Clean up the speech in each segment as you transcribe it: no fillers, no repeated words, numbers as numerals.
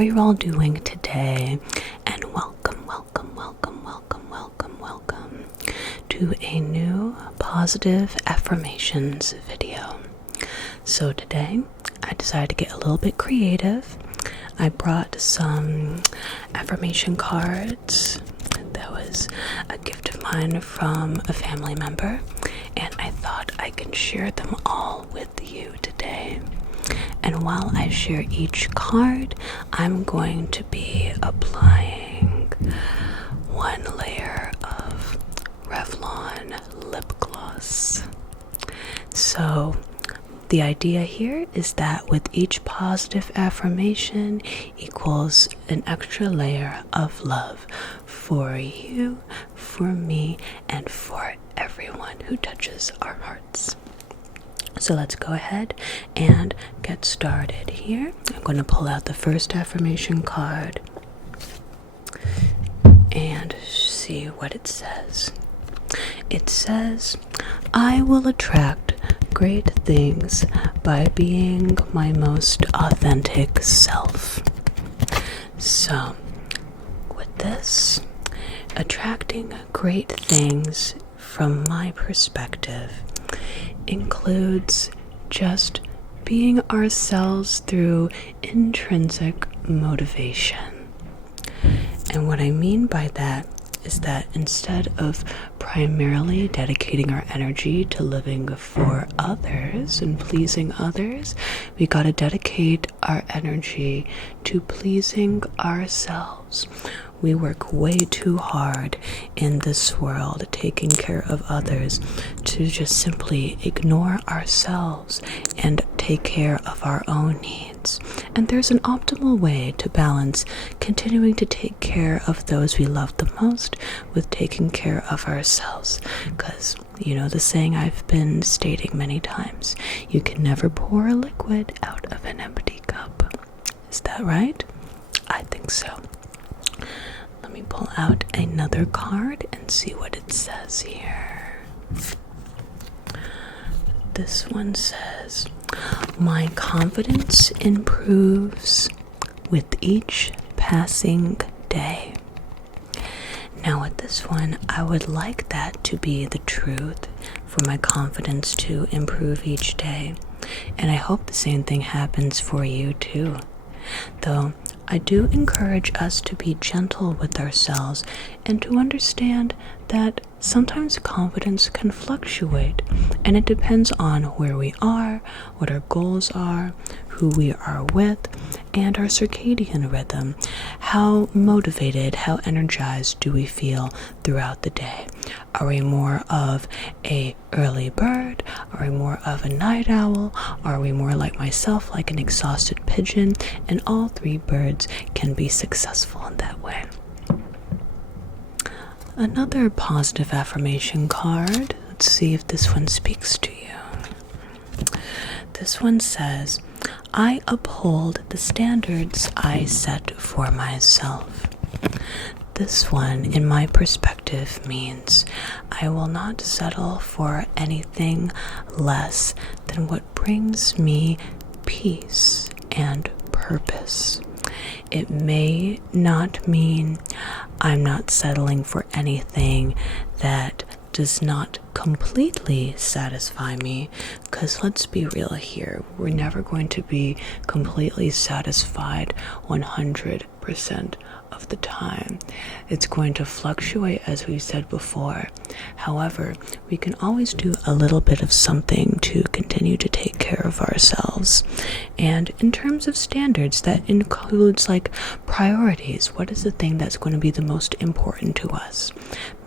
How you're all doing today, and welcome to a new positive affirmations video. So today I decided to get a little bit creative. I brought some affirmation cards. That was a gift of mine from a family member, and I thought I can share them all with you today. And while I share each card, I'm going to be applying one layer of Revlon lip gloss. So the idea here is that with each positive affirmation equals an extra layer of love for you, for me, and for everyone who touches our hearts. So let's go ahead and get started here. I'm going to pull out the first affirmation card and see what it says. It says, I will attract great things by being my most authentic self. So with this, attracting great things from my perspective includes just being ourselves through intrinsic motivation. And what I mean by that is that instead of primarily dedicating our energy to living for others and pleasing others, we gotta dedicate our energy to pleasing ourselves. We work way too hard in this world taking care of others to just simply ignore ourselves and take care of our own needs. And there's an optimal way to balance continuing to take care of those we love the most with taking care of ourselves. Because, you know the saying I've been stating many times, you can never pour a liquid out of an empty cup. Is that right? I think so. Let me pull out another card and see what it says here. This one says, my confidence improves with each passing day. Now with this one, I would like that to be the truth, for my confidence to improve each day. And I hope the same thing happens for you too. Though I do encourage us to be gentle with ourselves and to understand that sometimes confidence can fluctuate, and it depends on where we are, what our goals are, who we are with, and our circadian rhythm. How motivated, how energized do we feel throughout the day? Are we more of a early bird? Are we more of a night owl? Are we more like myself, like an exhausted pigeon? And all three birds can be successful in that way. Another positive affirmation card. Let's see if this one speaks to you. This one says, I uphold the standards I set for myself. This one, in my perspective, means I will not settle for anything less than what brings me peace and purpose. It may not mean I'm not settling for anything that does not completely satisfy me, because let's be real here, we're never going to be completely satisfied 100% of the time. It's going to fluctuate, as we've said before. However, we can always do a little bit of something to continue to take care of ourselves. And in terms of standards, that includes like priorities. What is the thing that's going to be the most important to us?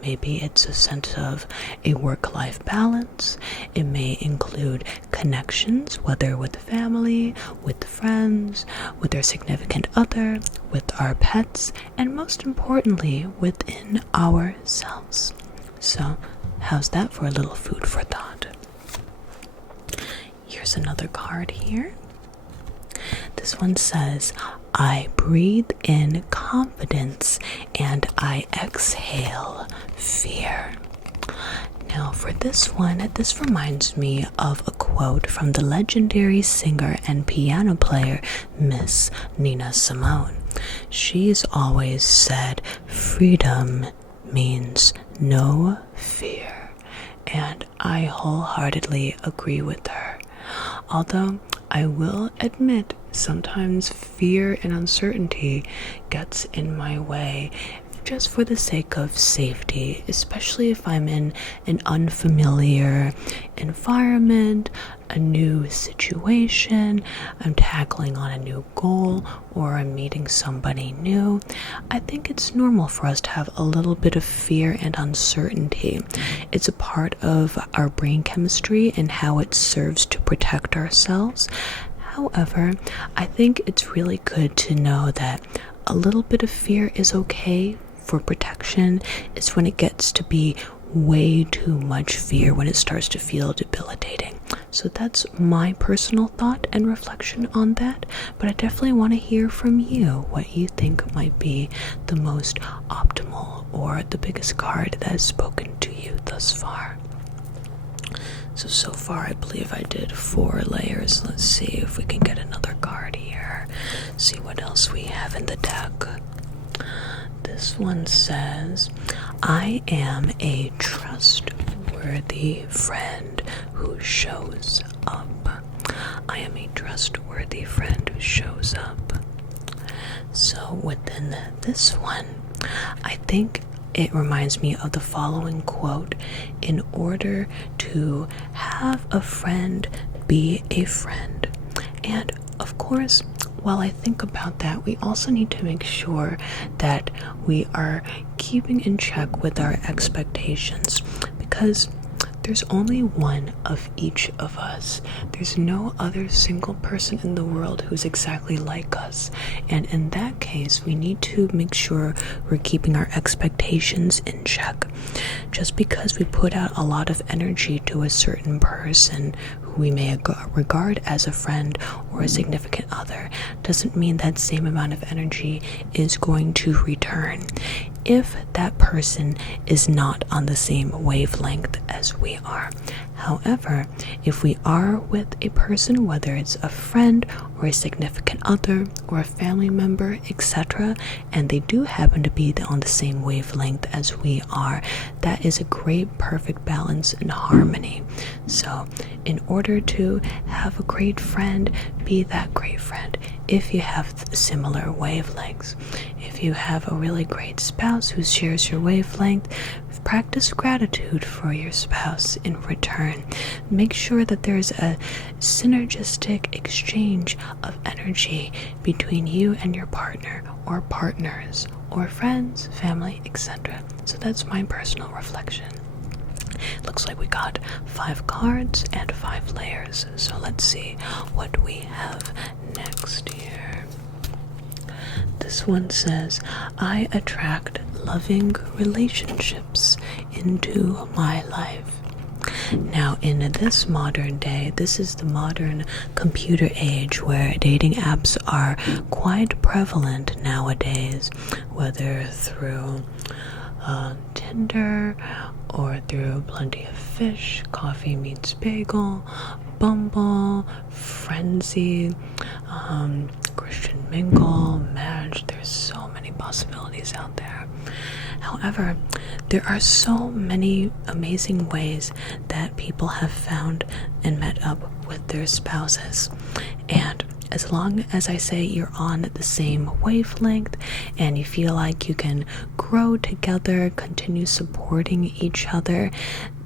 Maybe it's a sense of a work-life balance. It may include connections, whether with family, with friends, with our significant other, with our pets, and most importantly, within ourselves. So, how's that for a little food for thought? Here's another card here. This one says, I breathe in confidence and I exhale fear. Now for this one, this reminds me of a quote from the legendary singer and piano player Miss Nina Simone. She's always said freedom means no fear, and I wholeheartedly agree with her. Although I will admit sometimes fear and uncertainty gets in my way just for the sake of safety, especially if I'm in an unfamiliar environment, a new situation, I'm tackling on a new goal, or I'm meeting somebody new. I think it's normal for us to have a little bit of fear and uncertainty. It's a part of our brain chemistry and how it serves to protect ourselves. However, I think it's really good to know that a little bit of fear is okay for protection. It's when it gets to be way too much fear, when it starts to feel debilitating. So that's my personal thought and reflection on that, but I definitely want to hear from you what you think might be the most optimal or the biggest card that has spoken to you thus far. So far I believe I did 4 layers. Let's see if we can get another card here. See what else we have in the deck. This one says, I am a trustworthy friend who shows up. I am a trustworthy friend who shows up. So within this one, I think it reminds me of the following quote: in order to have a friend, be a friend. And of course, while I think about that, we also need to make sure that we are keeping in check with our expectations, because there's only one of each of us. There's no other single person in the world who's exactly like us. And in that case, we need to make sure we're keeping our expectations in check. Just because we put out a lot of energy to a certain person who we may regard as a friend or a significant other doesn't mean that same amount of energy is going to return if that person is not on the same wavelength as we are. However, if we are with a person, whether it's a friend or a significant other or a family member, etc., and they do happen to be on the same wavelength as we are, that is a great, perfect balance and harmony. So, in order to have a great friend, be that great friend. If you have similar wavelengths, if you have a really great spouse who shares your wavelength, practice gratitude for your spouse in return. Make sure that there's a synergistic exchange of energy between you and your partner, or partners, or friends, family, etc. So that's my personal reflection. Looks like we got 5 cards and 5 layers. So let's see what we have next here. This one says, I attract loving relationships into my life. Now, in this modern day, this is the modern computer age where dating apps are quite prevalent nowadays, whether through Tinder or through Plenty of Fish, Coffee Meets Bagel, Bumble, Frenzy, Christian Mingle, Match. There's so many possibilities out there. However, there are so many amazing ways that people have found and met up with their spouses. And as long as I say you're on the same wavelength and you feel like you can grow together, continue supporting each other,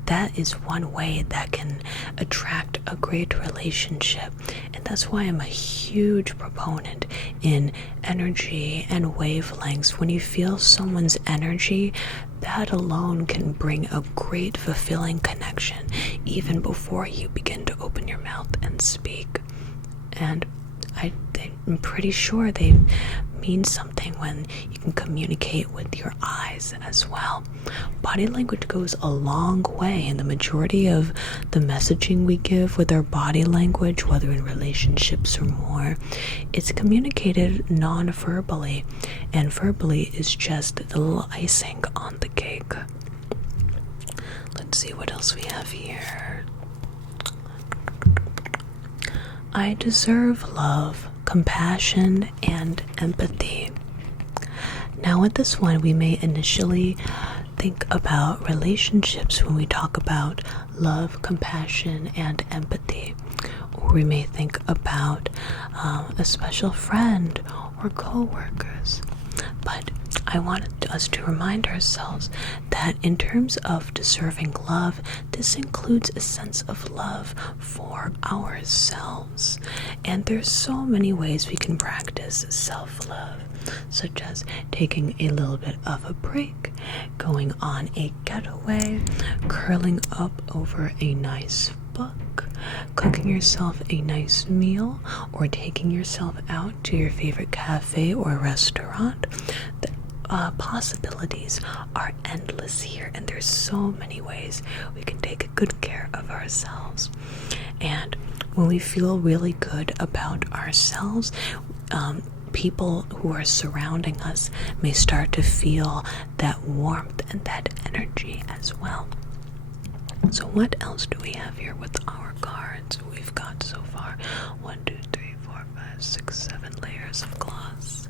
that is one way that can attract a great relationship. And that's why I'm a huge proponent in energy and wavelengths. When you feel someone's energy, that alone can bring a great fulfilling connection even before you begin to open your mouth and speak. And I'm pretty sure they mean something when you can communicate with your eyes as well. Body language goes a long way, and the majority of the messaging we give with our body language, whether in relationships or more, it's communicated non-verbally, and verbally is just the little icing on the cake. Let's see what else we have here. I deserve love, compassion, and empathy. Now with this one, we may initially think about relationships when we talk about love, compassion, and empathy. Or we may think about a special friend or co-workers. But I wanted us to remind ourselves that in terms of deserving love, this includes a sense of love for ourselves. And there's so many ways we can practice self-love, such as taking a little bit of a break, going on a getaway, curling up over a nice book, cooking yourself a nice meal, or taking yourself out to your favorite cafe or restaurant. The possibilities are endless here, and there's so many ways we can take good care of ourselves. And when we feel really good about ourselves, people who are surrounding us may start to feel that warmth and that energy as well. So what else do we have here with our cards? We've got so far 1, 2, 3, 4, 5, 6, 7 layers of gloss.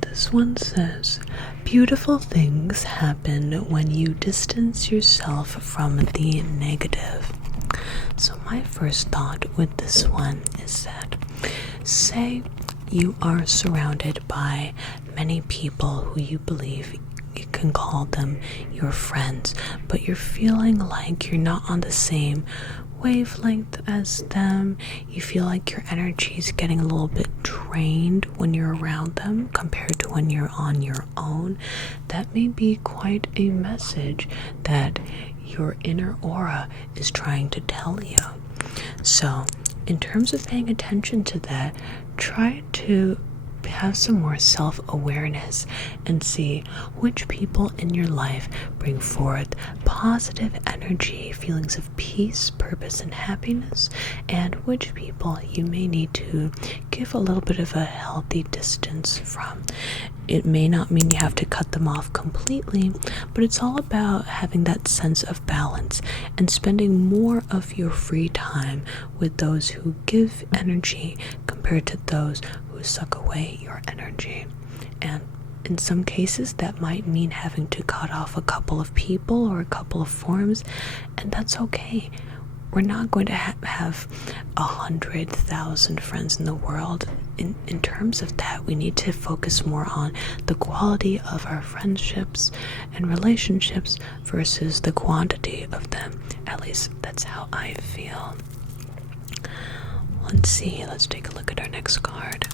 This one says, beautiful things happen when you distance yourself from the negative. So my first thought with this one is that, say you are surrounded by many people who you believe you can call them your friends, but you're feeling like you're not on the same wavelength as them. You feel like your energy is getting a little bit drained when you're around them compared to when you're on your own. That may be quite a message that your inner aura is trying to tell you. So in terms of paying attention to that, try to have some more self-awareness and see which people in your life bring forth positive energy, feelings of peace, purpose, and happiness, and which people you may need to give a little bit of a healthy distance from. It may not mean you have to cut them off completely, but it's all about having that sense of balance and spending more of your free time with those who give energy compared to those who suck away your energy. And in some cases that might mean having to cut off a couple of people or a couple of forms, and that's okay. We're not going to have 100,000 friends in the world. In terms of that, we need to focus more on the quality of our friendships and relationships versus the quantity of them. At least that's how I feel. Let's see, let's take a look at our next card.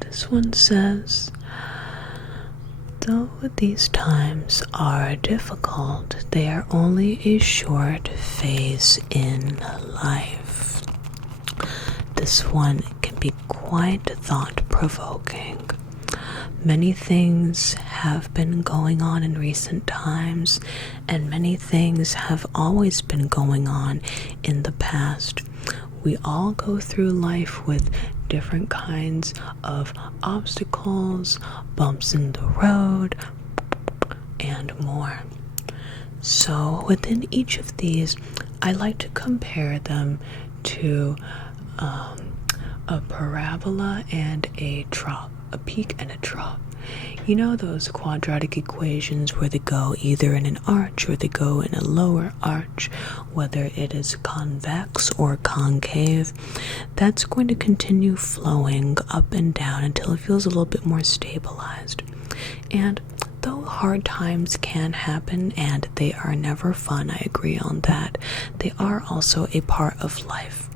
This one says, though these times are difficult, they are only a short phase in life. This one can be quite thought-provoking. Many things have been going on in recent times, and many things have always been going on in the past. We all go through life with different kinds of obstacles, bumps in the road, and more. So within each of these, I like to compare them to a parabola and a trough, a peak and a trough. You know those quadratic equations where they go either in an arch or they go in a lower arch, whether it is convex or concave? That's going to continue flowing up and down until it feels a little bit more stabilized. And though hard times can happen and they are never fun, I agree on that, they are also a part of life.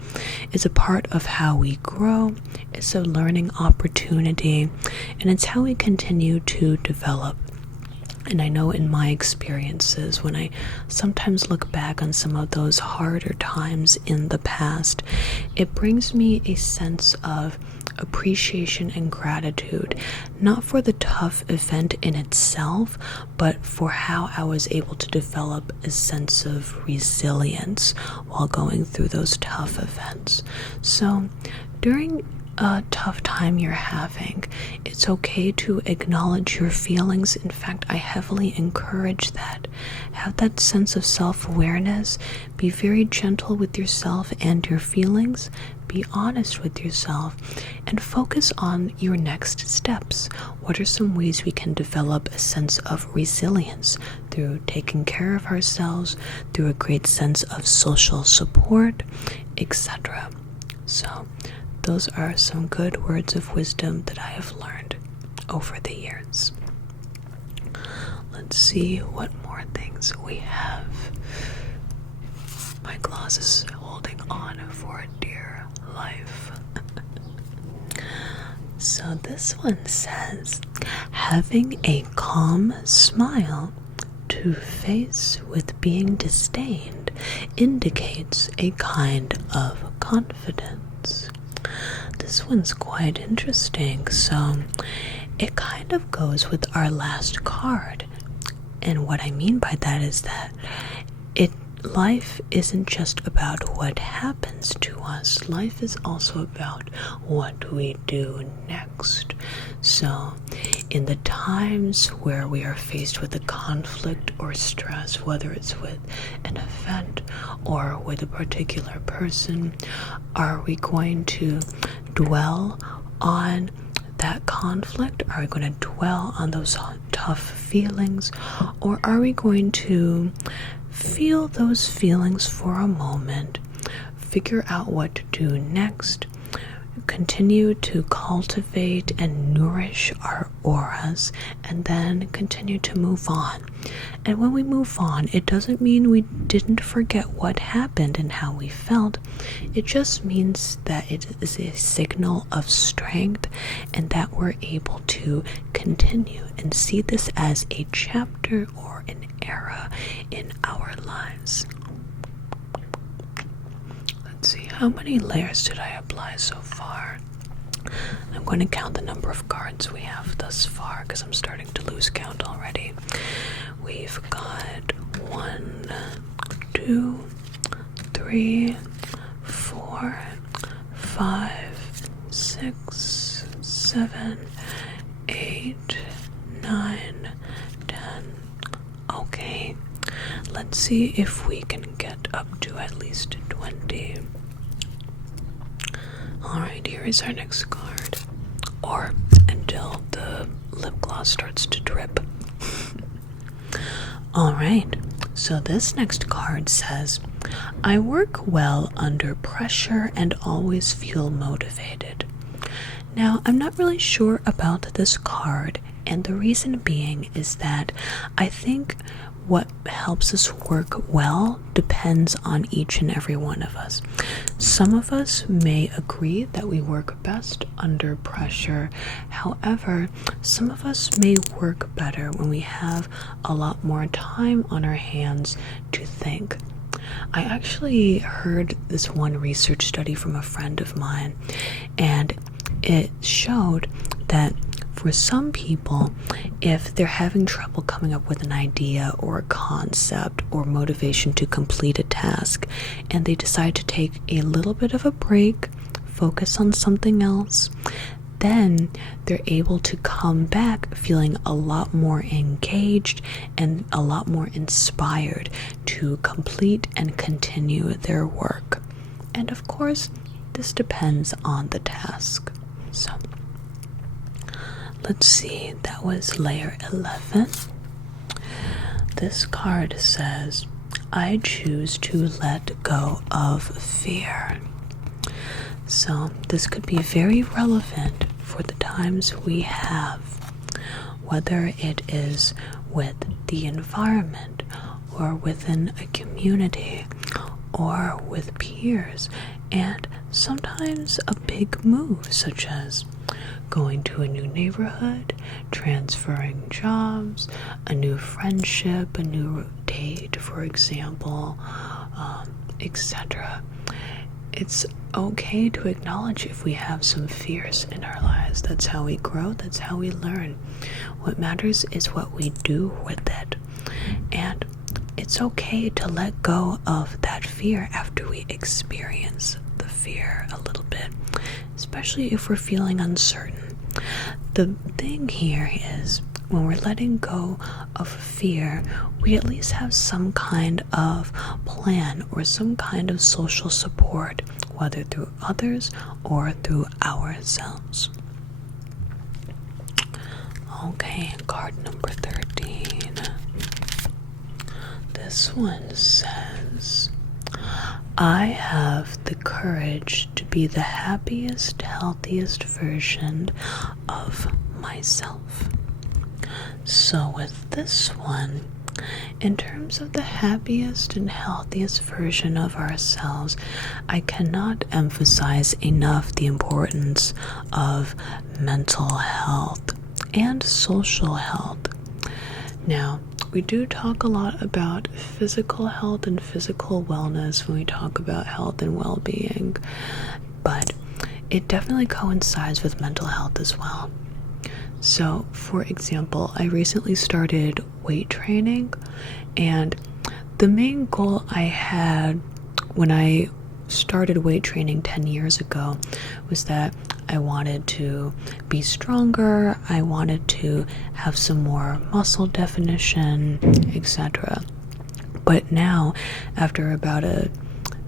It's a part of how we grow, it's a learning opportunity, and it's how we continue to develop. And I know in my experiences, when I sometimes look back on some of those harder times in the past, it brings me a sense of appreciation and gratitude, not for the tough event in itself, but for how I was able to develop a sense of resilience while going through those tough events. So during a tough time you're having, it's okay to acknowledge your feelings. In fact, I heavily encourage that. Have that sense of self-awareness. Be very gentle with yourself and your feelings. Be honest with yourself and focus on your next steps. What are some ways we can develop a sense of resilience through taking care of ourselves, through a great sense of social support, etc.? So, those are some good words of wisdom that I have learned over the years. Let's see what more things we have. My gloss is holding on for dear life. So this one says, having a calm smile to face with being disdained indicates a kind of confidence. This one's quite interesting. So it kind of goes with our last card. And what I mean by that is that life isn't just about what happens to us. Life is also about what we do next. So in the times where we are faced with a conflict or stress, whether it's with an event or with a particular person, are we going to dwell on that conflict? Are we going to dwell on those tough feelings? Or are we going to feel those feelings for a moment, figure out what to do next, continue to cultivate and nourish our auras, and then continue to move on? And when we move on, it doesn't mean we didn't forget what happened and how we felt. It just means that it is a signal of strength and that we're able to continue and see this as a chapter or an era in our lives. Let's see, how many layers did I apply so far? I'm going to count the number of cards we have thus far because I'm starting to lose count already. We've got 1, 2, 3, 4, 5, 6, 7, 8, 9, 10. Okay, let's see if we can get up to at least 20. Alright, here is our next card. Or until the lip gloss starts to drip. Alright, so this next card says, I work well under pressure and always feel motivated. Now, I'm not really sure about this card, and the reason being is that I think what helps us work well depends on each and every one of us. Some of us may agree that we work best under pressure. However, some of us may work better when we have a lot more time on our hands to think. I actually heard this one research study from a friend of mine, and it showed that for some people, if they're having trouble coming up with an idea or a concept or motivation to complete a task, and they decide to take a little bit of a break, focus on something else, then they're able to come back feeling a lot more engaged and a lot more inspired to complete and continue their work. And of course, this depends on the task. So let's see, that was layer 11. This card says, I choose to let go of fear. So this could be very relevant for the times we have, whether it is with the environment or within a community or with peers, and sometimes a big move such as going to a new neighborhood, transferring jobs, a new friendship, a new date, for example, etc. It's okay to acknowledge if we have some fears in our lives. That's how we grow, that's how we learn. What matters is what we do with it. And it's okay to let go of that fear after we experience the fear a little bit. especially if we're feeling uncertain. The thing here is, when we're letting go of fear, we at least have some kind of plan or some kind of social support, whether through others or through ourselves. Okay, card number 13. This one says, I have the courage to be the happiest, healthiest version of myself. So with this one, in terms of the happiest and healthiest version of ourselves, I cannot emphasize enough the importance of mental health and social health. Now, we do talk a lot about physical health and physical wellness when we talk about health and well-being, but it definitely coincides with mental health as well. So, for example, I recently started weight training, and the main goal I had when I started weight training 10 years ago was that I wanted to be stronger, I wanted to have some more muscle definition, etc. But now, after about a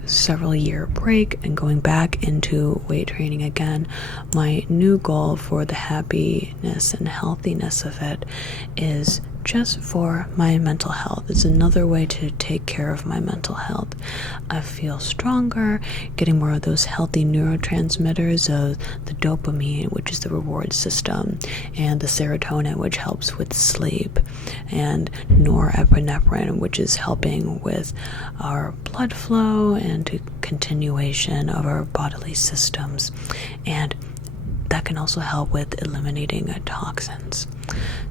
several year break and going back into weight training again, my new goal for the happiness and healthiness of it is just for my mental health. It's another way to take care of my mental health. I feel stronger, getting more of those healthy neurotransmitters of the dopamine, which is the reward system, and the serotonin, which helps with sleep, and norepinephrine, which is helping with our blood flow and continuation of our bodily systems. And that can also help with eliminating toxins.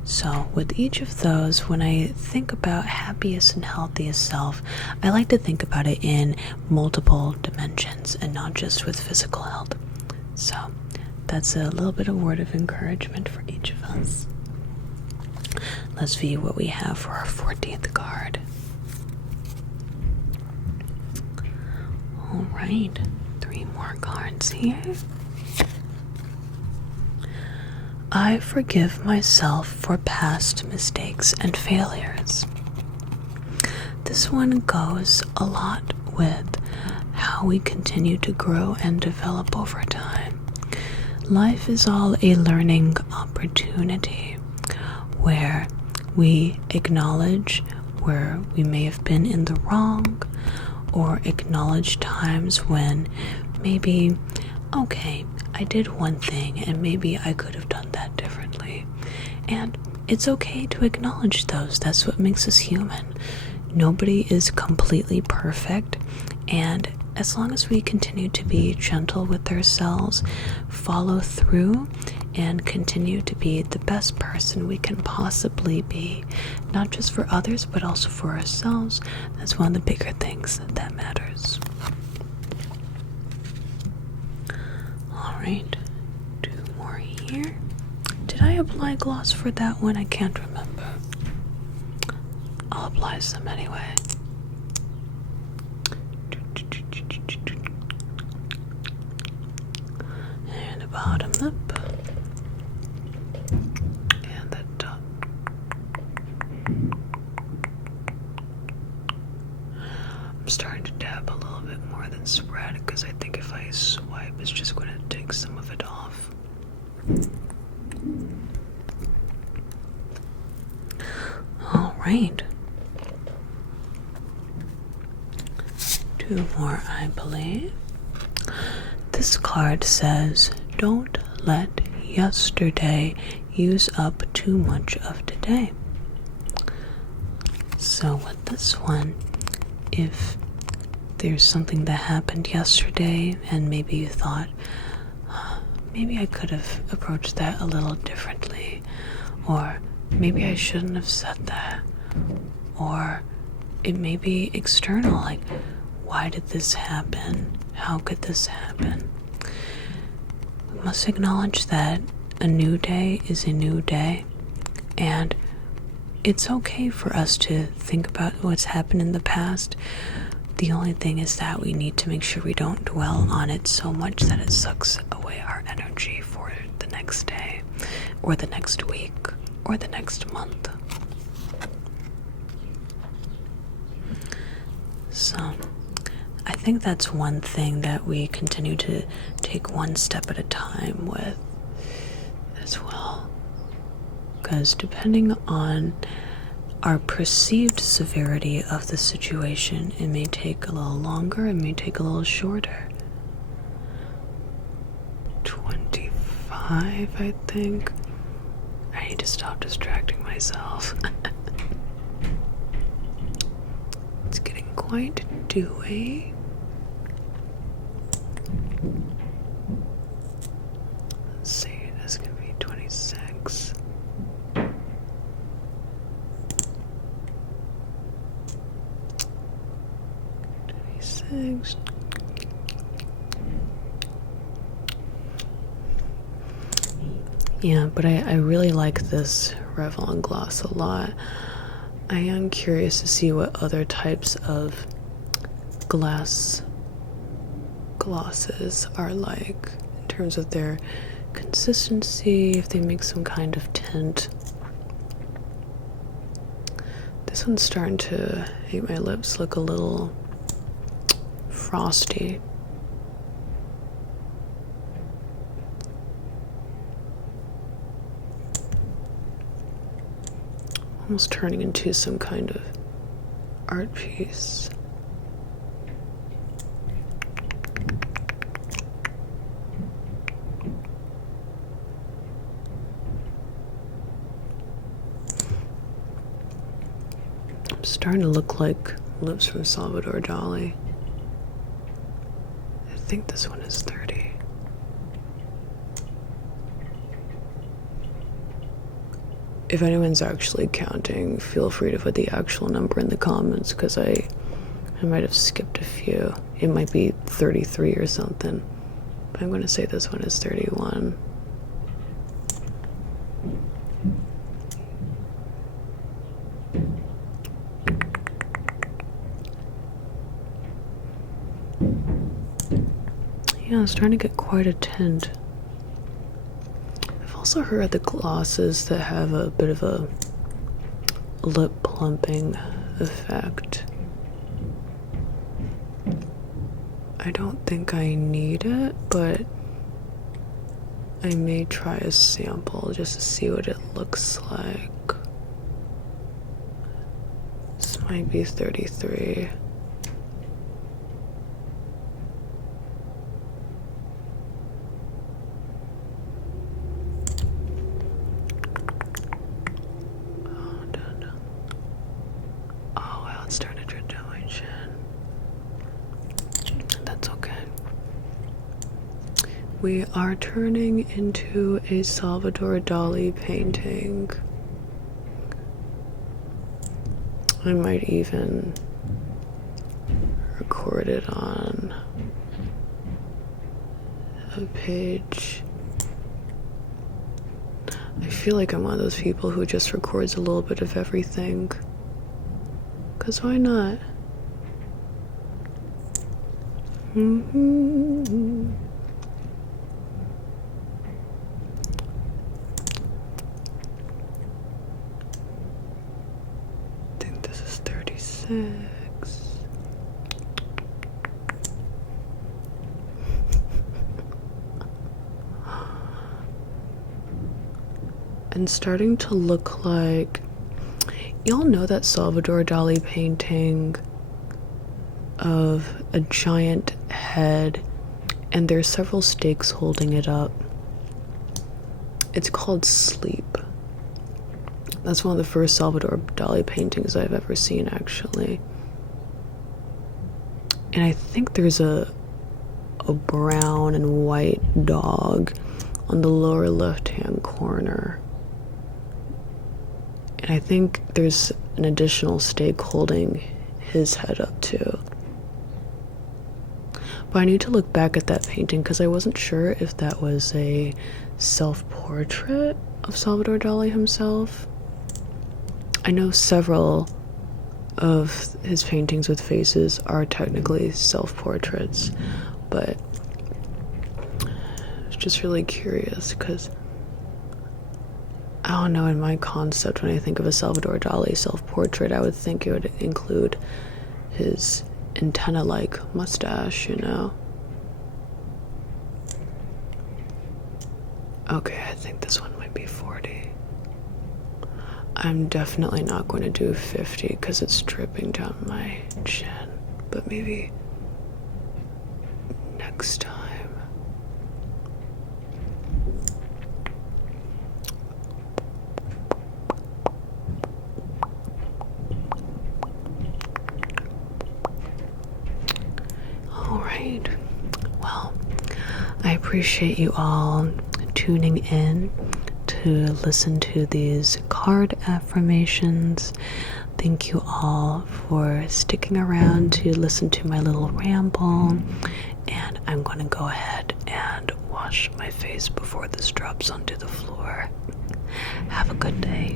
So with each of those, when I think about happiest and healthiest self, I like to think about it in multiple dimensions and not just with physical health. So that's a little bit of word of encouragement for each of us. Let's view what we have for our 14th card. All right, 3 more cards here. I forgive myself for past mistakes and failures. This one goes a lot with how we continue to grow and develop over time. Life is all a learning opportunity where we acknowledge where we may have been in the wrong, or acknowledge times when maybe, okay, I did one thing and maybe I could have done that differently. And it's okay to acknowledge those. That's what makes us human. Nobody is completely perfect, and as long as we continue to be gentle with ourselves, follow through, and continue to be the best person we can possibly be, not just for others but also for ourselves, that's one of the bigger things that matters. Alright, 2 more here. Did I apply gloss for that one? I can't remember. I'll apply some anyway. And the bottom lip. And the top. I'm starting to dab a little bit more than spread because I think if I swipe, it's just going to take some of it off. All right. 2 more, I believe. This card says, don't let yesterday use up too much of today. So with this one, if there's something that happened yesterday and maybe you thought, maybe I could have approached that a little differently, or maybe I shouldn't have said that, or it may be external, like, why did this happen? How could this happen? We must acknowledge that a new day is a new day, and it's okay for us to think about what's happened in the past. The only thing is that we need to make sure we don't dwell on it so much that it sucks away our energy for the next day, or the next week, or the next month. So, I think that's one thing that we continue to take one step at a time with as well. Because depending on our perceived severity of the situation, it may take a little longer, it may take a little shorter. 25, I think. I need to stop distracting myself. It's getting quite dewy. Let's see, this can be 26. 26. Yeah, but I really like this Revlon gloss a lot. I am curious to see what other types of glosses are like in terms of their consistency, if they make some kind of tint. This one's starting to make my lips look a little frosty. Almost turning into some kind of art piece. I'm starting to look like lips from Salvador Dali. I think this one is 30. If anyone's actually counting, feel free to put the actual number in the comments, because I might have skipped a few. It might be 33 or something, but I'm going to say this one is 31. Yeah, it's trying to get quite a tint. I've also heard the glosses that have a bit of a lip plumping effect. I don't think I need it, but I may try a sample just to see what it looks like. This might be 33. We are turning into a Salvador Dali painting. I might even record it on a page. I feel like I'm one of those people who just records a little bit of everything. 'Cause why not? And starting to look like, y'all know that Salvador Dali painting of a giant head and there's several stakes holding it up. It's called Sleep. That's one of the first Salvador Dali paintings I've ever seen, actually. And I think there's a brown and white dog on the lower left-hand corner. And I think there's an additional stake holding his head up too. But I need to look back at that painting because I wasn't sure if that was a self-portrait of Salvador Dali himself. I know several of his paintings with faces are technically self-portraits, but I was just really curious because I don't know, in my concept, when I think of a Salvador Dali self-portrait, I would think it would include his antenna-like mustache, you know? Okay, I think this one might be 40. I'm definitely not going to do 50 because it's dripping down my chin, but maybe next time. Alright, well, I appreciate you all tuning in to listen to these card affirmations. Thank you all for sticking around to listen to my little ramble, and I'm going to go ahead and wash my face before this drops onto the floor. Have a good day.